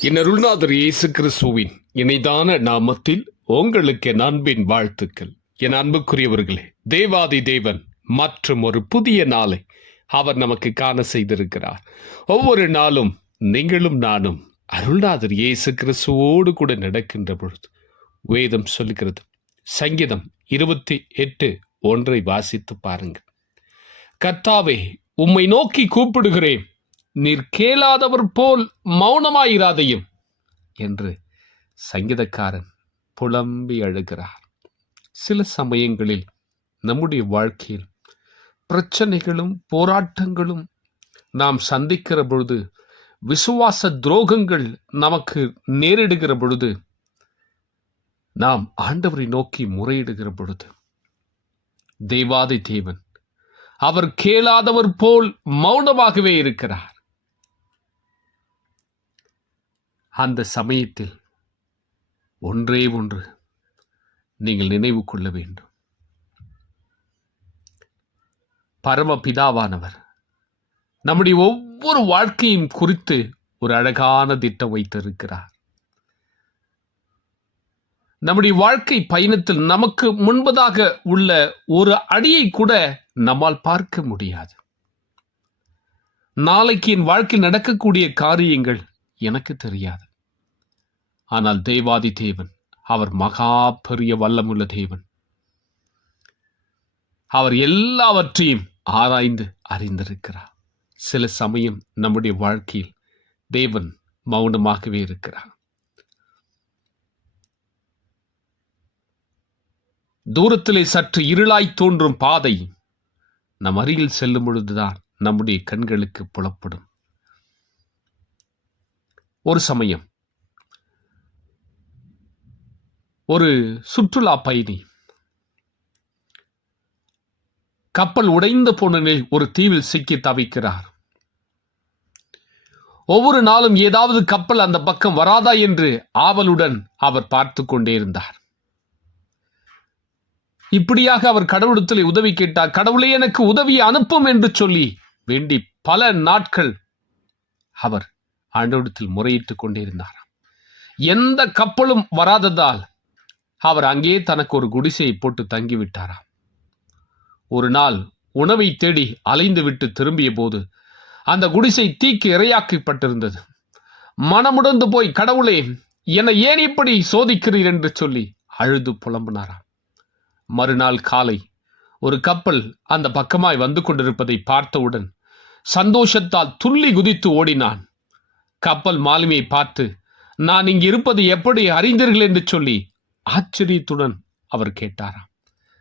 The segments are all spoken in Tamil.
என் அருள்நாதர் இயேசு கிறிஸ்துவின் இணைதான நாமத்தில் உங்களுக்கு என் அன்பின் வாழ்த்துக்கள். என் அன்புக்குரியவர்களே தேவாதி தேவன் மற்றும் ஒரு புதிய நாளை அவர் நமக்கு காண செய்திருக்கிறார். ஒவ்வொரு நாளும் நீங்களும் நானும் அருள்நாதர் இயேசு கிறிஸ்துவோடு கூட நடக்கின்ற பொழுது வேதம் சொல்லுகிறது. சங்கீதம் இருபத்தி எட்டு ஒன்றை வாசித்து பாருங்கள். கர்த்தாவே உம்மை நோக்கி கூப்பிடுகிறேன். நீர் கேளாதவர் போல் மௌனமாயிராதையும் என்று சங்கீதக்காரன் புலம்பி அழுகிறார். சில சமயங்களில் நம்முடைய வாழ்க்கையில் பிரச்சனைகளும் போராட்டங்களும் நாம் சந்திக்கிற பொழுது விசுவாச துரோகங்கள் நமக்கு நேரிடுகிற பொழுது நாம் ஆண்டவரை நோக்கி முறையிடுகிற பொழுது தெய்வாதி தேவன் அவர் கேளாதவர் போல் மௌனமாகவே இருக்கிறார். அந்த சமயத்தில் ஒன்றே ஒன்று நீங்கள் நினைவு கொள்ள வேண்டும். பரமபிதாவானவர் நம்முடைய ஒவ்வொரு வாழ்க்கையும் குறித்து ஒரு அழகான திட்டம் வைத்திருக்கிறார். நம்முடைய வாழ்க்கை பயணத்தில் நமக்கு முன்பதாக உள்ள ஒரு அடியை கூட நம்மால் பார்க்க முடியாது. நாளைக்கு என் வாழ்க்கையில் நடக்கக்கூடிய காரியங்கள் எனக்கு தெரியாது. ஆனால் தேவாதி தேவன் அவர் மகா பெரிய வல்லமுள்ள தேவன். அவர் எல்லாவற்றையும் ஆராய்ந்து அறிந்திருக்கிறார். சில சமயம் நம்முடைய வாழ்க்கையில் தேவன் மௌனமாகவே இருக்கிறார். தூரத்திலே சற்று இருளாய் தோன்றும் பாதை நம் அருகில் செல்லும் பொழுதுதான் நம்முடைய கண்களுக்கு புலப்படும். ஒரு சமயம் ஒரு சுற்றுலா பயணி. கப்பல் உடைந்து போன நிலையில் ஒரு தீவில் சிக்கி தவிக்கிறார். ஒவ்வொரு நாளும் ஏதாவது கப்பல் அந்த பக்கம் வராதா என்று ஆவலுடன் அவர் பார்த்து கொண்டே இருந்தார். இப்படியாக அவர் கடவுளத்தில் உதவி கேட்டார். கடவுளே எனக்கு உதவி அனுப்பும் என்று சொல்லி வேண்டி பல நாட்கள் அவர் ஆண்டவரிடத்தில் முறையிட்டுக் கொண்டிருந்தார் எந்த கப்பலும் வராததால் அவர் அங்கே தனக்கு ஒரு குடிசையை போட்டு தங்கிவிட்டாராம் ஒரு நாள் உணவை தேடி அலைந்துவிட்டு திரும்பிய போது அந்த குடிசை தீக்கு இரையாக்கப்பட்டிருந்தது. மனமுடந்து போய் கடவுளே என்னை ஏன் இப்படி சோதிக்கிறீர்? என்று சொல்லி அழுது புலம்பினாராம் மறுநாள் காலை ஒரு கப்பல் அந்த பக்கமாய் வந்து கொண்டிருப்பதை பார்த்தவுடன் சந்தோஷத்தால் துள்ளி குதித்து ஓடினான். கப்பல் மாலுமியை பார்த்து நான் இங்கு இருப்பது எப்படி அறிந்தீர்கள்? என்று சொல்லி ஆச்சரியத்துடன் அவர் கேட்டாராம்.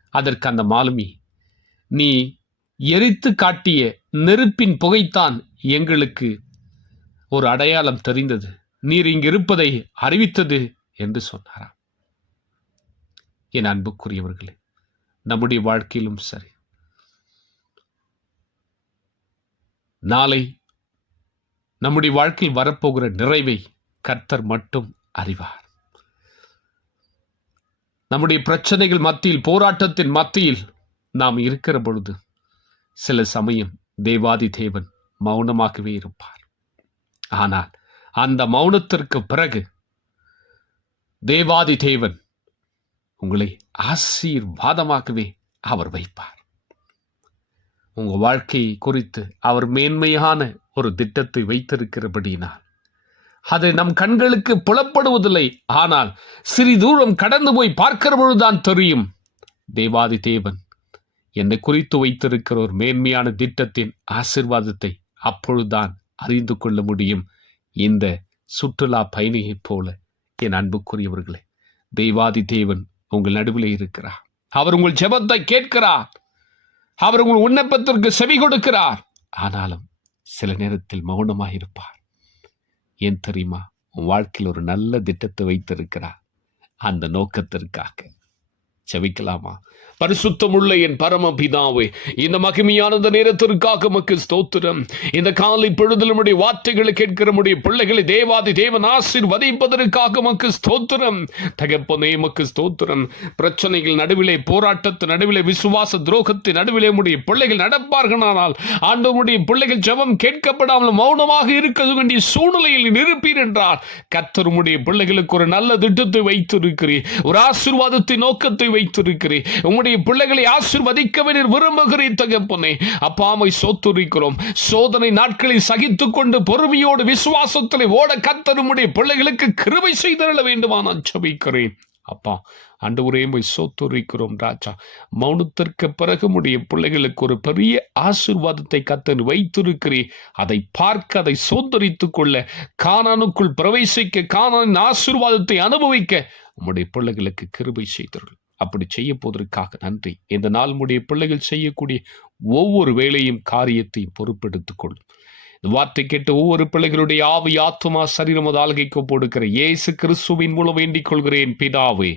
அதற்கு அந்த மாலுமி நீ எரித்து காட்டிய நெருப்பின் புகைத்தான் எங்களுக்கு ஒரு அடையாளம் தெரிந்தது. நீர் இங்கு இருப்பதை அறிவித்தது என்று சொன்னாராம். என் அன்புக்குரியவர்களே நம்முடைய வாழ்க்கையிலும் சரி. நாளை நம்முடைய வாழ்க்கையில் வரப்போகிற நிறைவை கர்த்தர் மட்டும் அறிவார். நம்முடைய பிரச்சனைகள் மத்தியில் போராட்டத்தின் மத்தியில் நாம் இருக்கிற பொழுது சில சமயம் தேவாதி தேவன் மௌனமாகவே இருப்பார். ஆனால் அந்த மௌனத்திற்கு பிறகு தேவாதி தேவன் உங்களை ஆசீர்வாதமாகவே அவர் வைப்பார். உங்கள் வாழ்க்கையை குறித்து அவர் மேன்மையான ஒரு திட்டத்தை வைத்திருக்கிறபடியினால் அது நம் கண்களுக்கு புலப்படுவதில்லை. ஆனால் சிறி தூரம் கடந்து போய் பார்க்கிற பொழுதுதான் தெரியும். தேவாதி தேவன் என்னை குறித்து வைத்திருக்கிற ஒரு மேன்மையான திட்டத்தின் ஆசிர்வாதத்தை அப்பொழுதுதான் அறிந்து கொள்ள முடியும். இந்த சுற்றுலா பயணியைப் போல என் அன்புக்குரியவர்களே தெய்வாதி தேவன் உங்கள் நடுவில் இருக்கிறார். அவர் உங்கள் ஜெபத்தை கேட்கிறார். அவர் உங்கள் உன்னப்பத்திற்கு செவி கொடுக்கிறார். ஆனாலும் சில நேரத்தில் மௌனமாக இருப்பார் ஏன் தெரியுமா? உன் வாழ்க்கையில் ஒரு நல்ல திட்டத்தை வைத்திருக்கிறா அந்த நோக்கத்திற்காக. செவிக்கலாமா? பரிசுத்தமுள்ள என் பரமபிதாவே இந்த மகிமையான நேரத்திற்காக மக்கு ஸ்தோத்திரம். இந்த காலை பொழுதில் வார்த்தைகளை கேட்கிற முடிய பிள்ளைகளை தேவாதி தேவன் ஆசீர்வதிப்பதற்காக மக்கு ஸ்தோத்திரம். தகப்பனே மக்கு ஸ்தோத்திரம். பிரச்சனைகள் நடுவிலே போராட்டத்து நடுவிலே விசுவாச துரோகத்தின் நடுவிலே முடிய பிள்ளைகள் நடப்பார்களானால் ஆண்டவருடைய பிள்ளைகள் ஜபம் கேட்கப்படாமல் மௌனமாக இருக்க வேண்டிய சூழ்நிலையில் நிரப்பீர் என்றார். கர்த்தர் பிள்ளைகளுக்கு ஒரு நல்ல திட்டத்தை வைத்திருக்கிறீர். ஒரு ஆசிர்வாதத்தின் நோக்கத்தை வைத்திருக்கிறீர் உங்களுடைய பிள்ளைகளை ஆசீர்வதிக்கவே நீர் விரும்புகிறேன் தகப்பனே. அப்பாமை சோத்துரிக்கிறோம். சோதனை நாட்களை சகித்துக் கொண்டு பொறுமையோடு விசுவாசத்தில் ஓட கர்த்தர் பிள்ளைகளுக்கு கிருவை செய்தருள வேண்டுமா நான் சபிக்கிறேன் அப்பா ஆண்டவரே போய் சோத்துரிக்கிறோம் ராஜா. மௌனத்திற்கு பிறகு உடைய பிள்ளைகளுக்கு ஒரு பெரிய ஆசீர்வாதத்தை கத்தன் வைத்திருக்கிறீர். அதை பார்க்க அதை சோதரித்து கொள்ள காணானுக்குள் பிரவேசிக்க காணானின் ஆசீர்வாதத்தை அனுபவிக்க உம்முடைய பிள்ளைகளுக்கு கிருபை செய்தர்கள் அப்படி செய்ய போவதற்காக நன்றி. இந்த நாள் முடிய பிள்ளைகள் செய்யக்கூடிய ஒவ்வொரு வேலையும் காரியத்தையும் பொறுப்பெடுத்துக் வார்த்தை கேட்டு ஒவ்வொரு பிள்ளைகளுடைய ஆவி ஆத்மா சரீரம் அது ஆள்கைக்கு போடுக்கிற இயேசு கிறிஸ்துவின் மூலம் வேண்டிக் கொள்கிறேன் பிதாவே.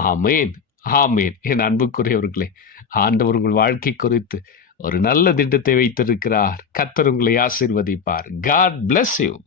ஆமேன் ஆமேன். என் அன்புக்குரியவர்களே ஆண்டவர் உங்கள் வாழ்க்கை குறித்து ஒரு நல்ல திட்டத்தை வைத்திருக்கிறார். கத்தர் உங்களை ஆசீர்வதிப்பார். God bless you